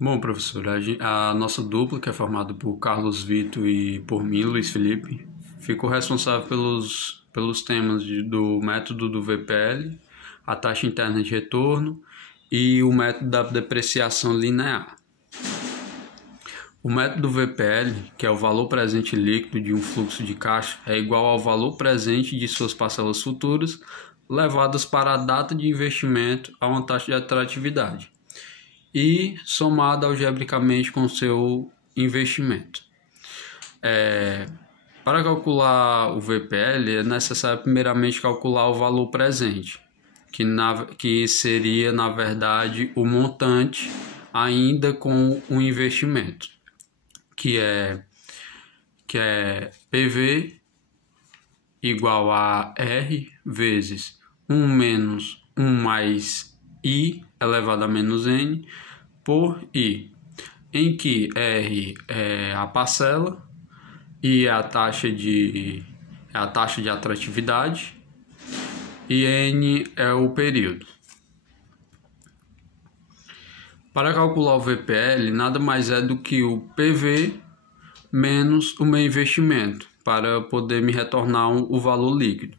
Bom, professor, a nossa dupla, que é formada por Carlos Vitor e por mim, Luiz Felipe, ficou responsável pelos temas do método do VPL, a taxa interna de retorno e o método da depreciação linear. O método VPL, que é o valor presente líquido de um fluxo de caixa, é igual ao valor presente de suas parcelas futuras levadas para a data de investimento a uma taxa de atratividade e somado algebricamente com o seu investimento. Para calcular o VPL, é necessário primeiramente calcular o valor presente, que seria, na verdade, o montante ainda com o investimento, que é PV igual a R vezes 1 menos 1 mais I elevado a menos N por I, em que R é a parcela, I é a taxa de atratividade e N é o período. Para calcular o VPL, nada mais é do que o PV menos o meu investimento, para poder me retornar o valor líquido.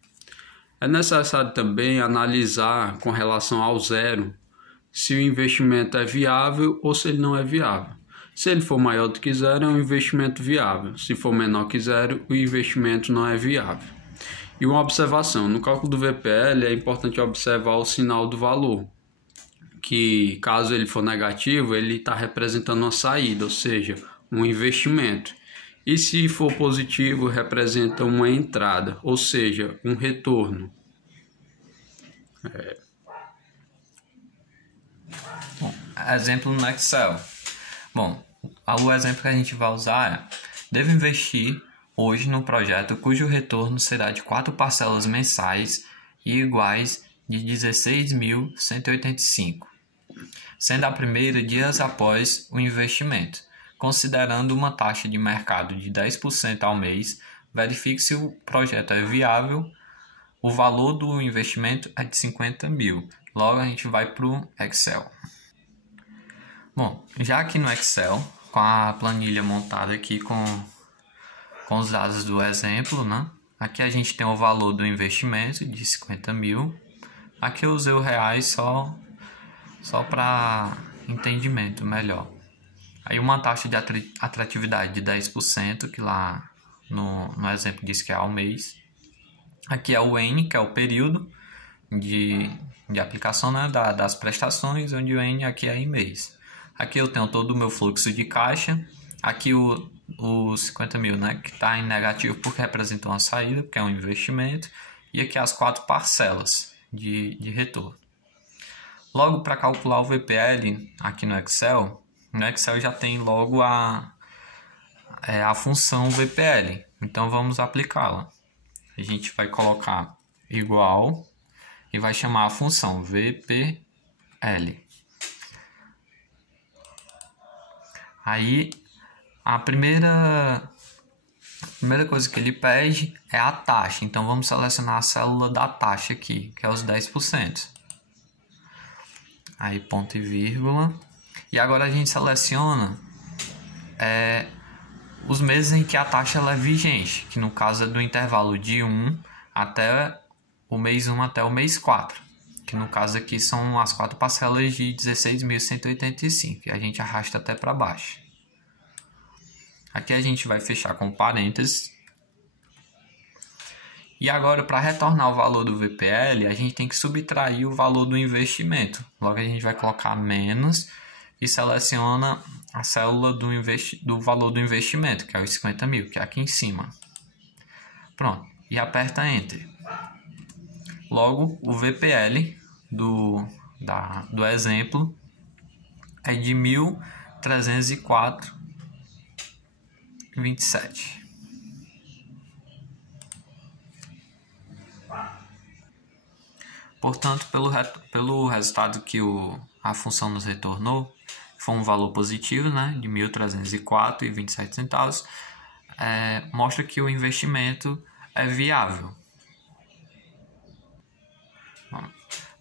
É necessário também analisar com relação ao zero se o investimento é viável ou se ele não é viável. Se ele for maior do que zero, é um investimento viável. Se for menor que zero, o investimento não é viável. E uma observação, no cálculo do VPL é importante observar o sinal do valor, que caso ele for negativo, ele está representando uma saída, ou seja, um investimento. E se for positivo, representa uma entrada, ou seja, um retorno. Bom, exemplo no Excel. Bom, o exemplo que a gente vai usar é: devo investir hoje num projeto cujo retorno será de 4 parcelas mensais e iguais de 16.185, sendo a primeira dias após o investimento. Considerando uma taxa de mercado de 10% ao mês, verifique se o projeto é viável. O valor do investimento é de 50 mil. Logo a gente vai para o Excel. Bom, já aqui no Excel, com a planilha montada aqui com os dados do exemplo, né? Aqui a gente tem o valor do investimento de 50 mil. Aqui eu usei o reais só para entendimento melhor. Aí uma taxa de atratividade de 10%, que lá no exemplo diz que é ao mês. Aqui é o N, que é o período de aplicação, né, das prestações, onde o N aqui é em mês. Aqui eu tenho todo o meu fluxo de caixa. Aqui os 50 mil, né, que está em negativo porque representa uma saída, porque é um investimento. E aqui as 4 parcelas de retorno. Logo, para calcular o VPL aqui no Excel já tem logo a função VPL. Então vamos aplicá-la. A gente vai colocar igual e vai chamar a função VPL. Aí a primeira coisa que ele pede é a taxa. Então vamos selecionar a célula da taxa aqui, que é os 10%. Aí ponto e vírgula. E agora a gente seleciona os meses em que a taxa ela é vigente, que no caso é do intervalo de 1 até o mês 1 até o mês 4, que no caso aqui são as 4 parcelas de 16.185, e a gente arrasta até para baixo. Aqui a gente vai fechar com parênteses. E agora, para retornar o valor do VPL, a gente tem que subtrair o valor do investimento. Logo a gente vai colocar menos e seleciona a célula do valor do investimento, que é os 50 mil, que é aqui em cima. Pronto, e aperta Enter. Logo, o VPL do exemplo é de 1.304,27. Portanto, pelo resultado que a função nos retornou, foi um valor positivo, né, de 1.304,27 mostra que o investimento é viável.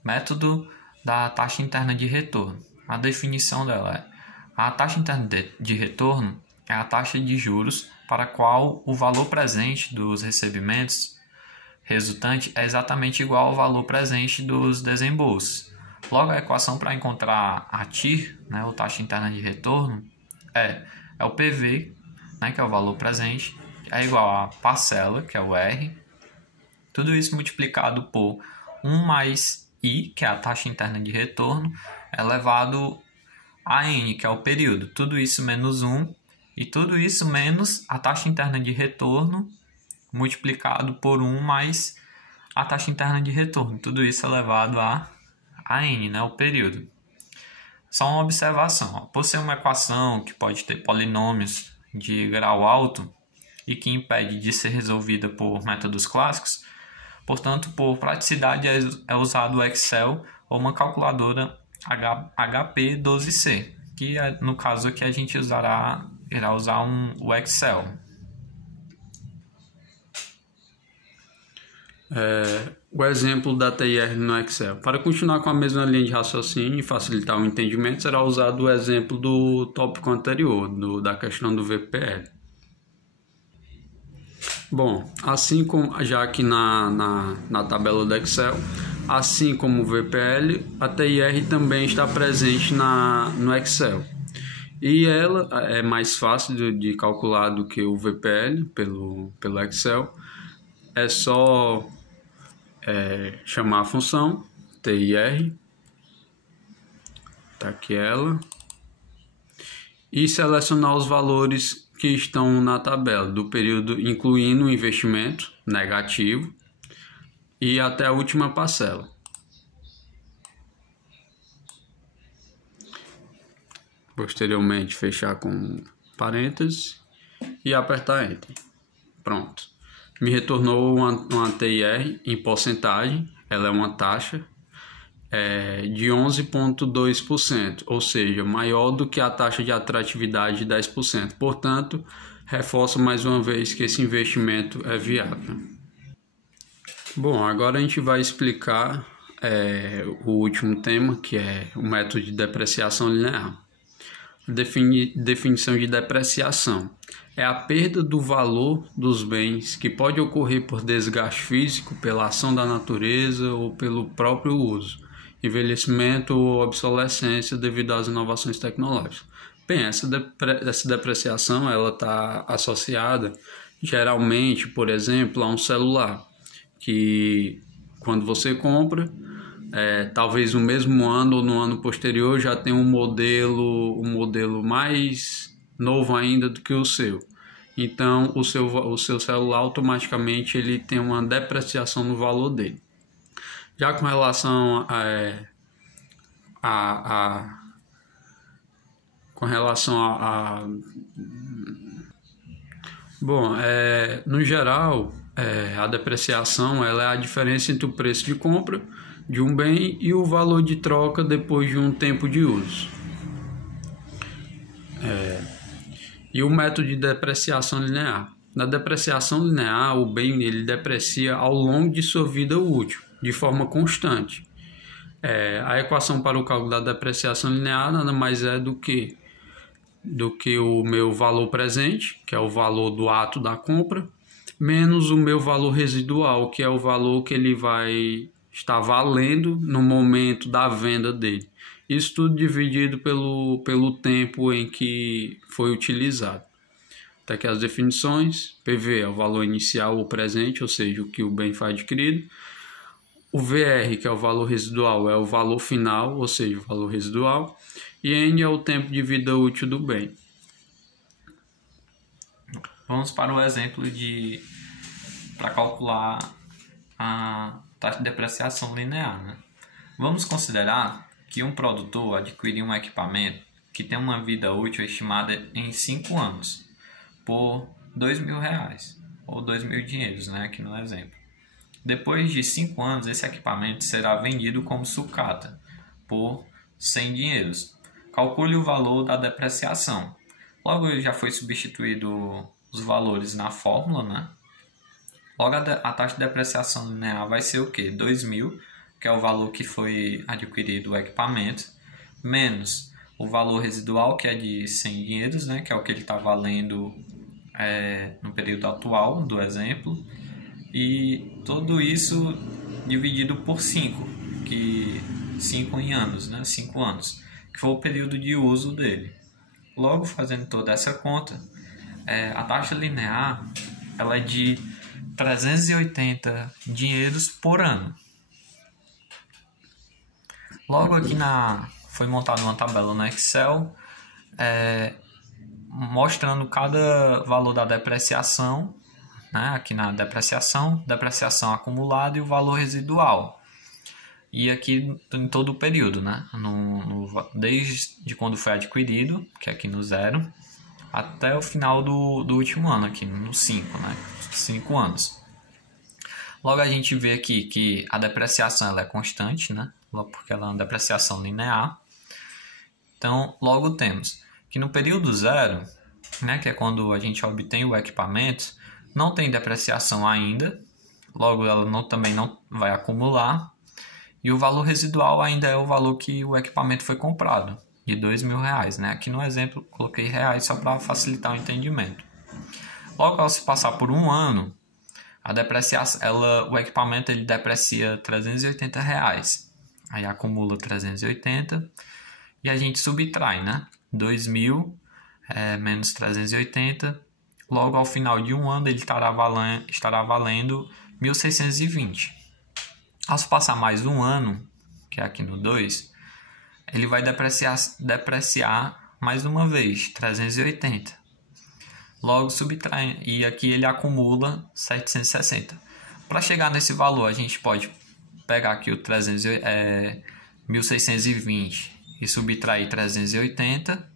Método da taxa interna de retorno. A definição dela é: A taxa interna de retorno é a taxa de juros para a qual o valor presente dos recebimentos resultante é exatamente igual ao valor presente dos desembolsos. Logo, a equação para encontrar a TIR, né, ou taxa interna de retorno, é o PV, né, que é o valor presente, é igual a parcela, que é o R, tudo isso multiplicado por 1 mais I, que é a taxa interna de retorno, elevado a N, que é o período. Tudo isso menos 1, e tudo isso menos a taxa interna de retorno, multiplicado por 1 mais a taxa interna de retorno. Tudo isso elevado a N, né, o período. Só uma observação. Ó. Por ser uma equação que pode ter polinômios de grau alto e que impede de ser resolvida por métodos clássicos, portanto, por praticidade é usado o Excel ou uma calculadora HP12C, que no caso aqui a gente irá usar o Excel. O exemplo da TIR no Excel. Para continuar com a mesma linha de raciocínio e facilitar o entendimento, será usado o exemplo do tópico anterior, da questão do VPL. Bom, assim como já aqui na tabela do Excel, assim como o VPL, a TIR também está presente no Excel. E ela é mais fácil de calcular do que o VPL pelo Excel. É só chamar a função TIR, tá aqui ela, e selecionar os valores que estão na tabela do período, incluindo o investimento negativo e até a última parcela. Posteriormente fechar com parênteses e apertar Enter. Pronto. Me retornou uma TIR em porcentagem, ela é uma taxa de 11,2%, ou seja, maior do que a taxa de atratividade de 10%. Portanto, reforço mais uma vez que esse investimento é viável. Bom, agora a gente vai explicar o último tema, que é o método de depreciação linear. Definição de depreciação é a perda do valor dos bens que pode ocorrer por desgaste físico, pela ação da natureza ou pelo próprio uso, envelhecimento ou obsolescência devido às inovações tecnológicas. Bem, essa depreciação ela está associada geralmente, por exemplo, a um celular, que quando você compra, talvez no mesmo ano ou no ano posterior já tem um modelo mais novo ainda do que o seu. Então o seu celular automaticamente ele tem uma depreciação no valor dele. Já com relação Bom, no geral, a depreciação ela é a diferença entre o preço de compra de um bem e o valor de troca depois de um tempo de uso. E o método de depreciação linear. Na depreciação linear, o bem ele deprecia ao longo de sua vida útil, de forma constante. A equação para o cálculo da depreciação linear nada mais é do que o meu valor presente, que é o valor do ato da compra, menos o meu valor residual, que é o valor que ele vai estar valendo no momento da venda dele. Isso tudo dividido pelo tempo em que foi utilizado. Até aqui as definições. PV é o valor inicial ou presente, ou seja, o que o bem foi adquirido. O VR, que é o valor residual, é o valor final, ou seja, o valor residual. E N é o tempo de vida útil do bem. Vamos para o exemplo para calcular a taxa de depreciação linear. Né? Vamos considerar que um produtor adquiriu um equipamento que tem uma vida útil estimada em 5 anos por R$2.000 ou R$2.000, né, aqui no exemplo. Depois de 5 anos, esse equipamento será vendido como sucata por R$100. Calcule o valor da depreciação. Logo já foi substituído os valores na fórmula, né? Logo a taxa de depreciação linear vai ser o quê? 2.000, que é o valor que foi adquirido o equipamento, menos o valor residual, que é de 100 dinheiros, né, que é o que ele está valendo no período atual do exemplo, e tudo isso dividido por 5, que 5 em anos, né, 5 anos, que foi o período de uso dele. Logo, fazendo toda essa conta, a taxa linear ela é de 380 dinheiros por ano. Logo aqui foi montada uma tabela no Excel mostrando cada valor da depreciação, né? Aqui na depreciação acumulada e o valor residual. E aqui em todo o período, né? Desde quando foi adquirido, que é aqui no 0, até o final do último ano, aqui no 5, né? 5 anos. Logo a gente vê aqui que a depreciação ela é constante, né? Logo porque ela é uma depreciação linear. Então, logo temos que no período 0, né, que é quando a gente obtém o equipamento, não tem depreciação ainda, logo ela também não vai acumular, e o valor residual ainda é o valor que o equipamento foi comprado, de R$2.000, né? Aqui no exemplo coloquei reais só para facilitar o entendimento. Logo ao se passar por um ano, a depreciação, o equipamento ele deprecia R$380, aí acumula 380 e a gente subtrai, né? 2.000 menos 380, logo ao final de um ano ele estará valendo 1.620. Ao se passar mais um ano, que é aqui no 2, ele vai depreciar mais uma vez, 380. Logo subtrai, e aqui ele acumula 760. Para chegar nesse valor, a gente pode pegar aqui o 1.620 e subtrair 380,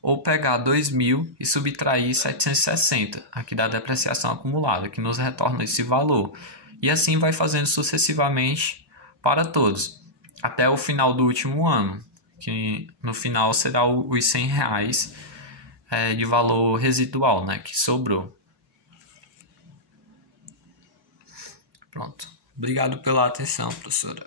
ou pegar 2.000 e subtrair 760, aqui da depreciação acumulada, que nos retorna esse valor. E assim vai fazendo sucessivamente para todos, até o final do último ano, que no final será os R$100 de valor residual, né, que sobrou. Pronto. Obrigado pela atenção, professora.